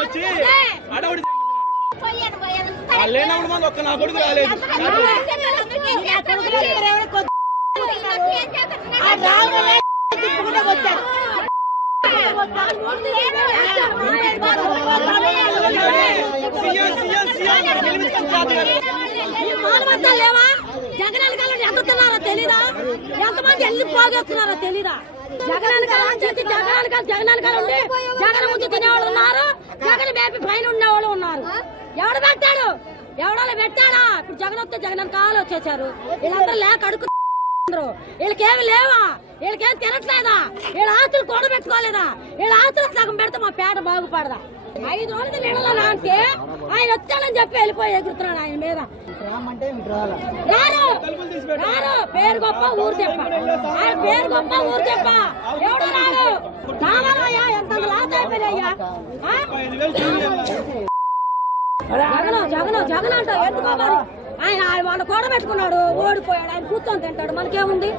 వచ్చి అడవుడి లేనప్పుడు మాకు ఒక్క నా కొడుకు రాలేదు. లేవా జగన్ కాలం ఎదుగుతున్నారో తెలీదా? ఎంతమంది ఎల్లి పోగేస్తున్నారో తెలీదా? జగన్ కాలం చేసి జగన్ కాలం ఉండి జగన్ ముందు తినేవాళ్ళు ఉన్నారు, జగన్ బేపీ పైన ఉండేవాళ్ళు ఉన్నారు. ఎవడు పెట్టాడు? ఎవడో పెట్టాడా? ఇప్పుడు జగన్ వస్తే జగన్ కాలు వచ్చేసారు. వీళ్ళందరూ లేక అడుగుతున్నారు. వీళ్ళకేమి లేవా? వీళ్ళకేం తినట్లేదా? వీళ్ళ ఆస్తులు కూడబెట్టుకోలేదా? వీళ్ళ ఆస్తులు సగం పెడితే మా పేట బాగుపడదా? 5 రోజులు నీళ్ళలో నాంటే ఆయన వచ్చాడని చెప్పి వెళ్ళిపోయి ఎగురుతున్నాడు ఆయన మీద. రారు పేరు గొప్ప ఊరు చెప్ప, ఆయన పేరు గొప్ప ఊరు చెప్ప. ఎవడు రాడు? రావాలయ్యా, ఎంత లాస్ అయిపోయాయ్యా. జగన్ అంట ఎందుకో మరి ఆయన వాళ్ళు కూడబెట్టుకున్నాడు, ఓడిపోయాడు. ఆయన కూర్చొని తింటాడు, మనకేముంది?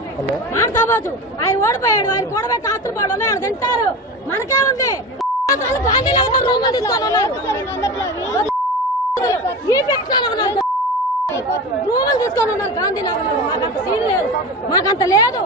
మాట్లాడవచ్చు. ఆయన ఓడిపోయాడు, ఆయన కూడబెట్టి ఆస్తులు పడడం ఆయన తింటారు, మనకేముంది? గాంధీ రూములు తీసుకొని ఉన్నారు, రూములు తీసుకొని ఉన్నారు గాంధీ నగర్. మాకంత సీన్ లేదు, మాకంత లేదు.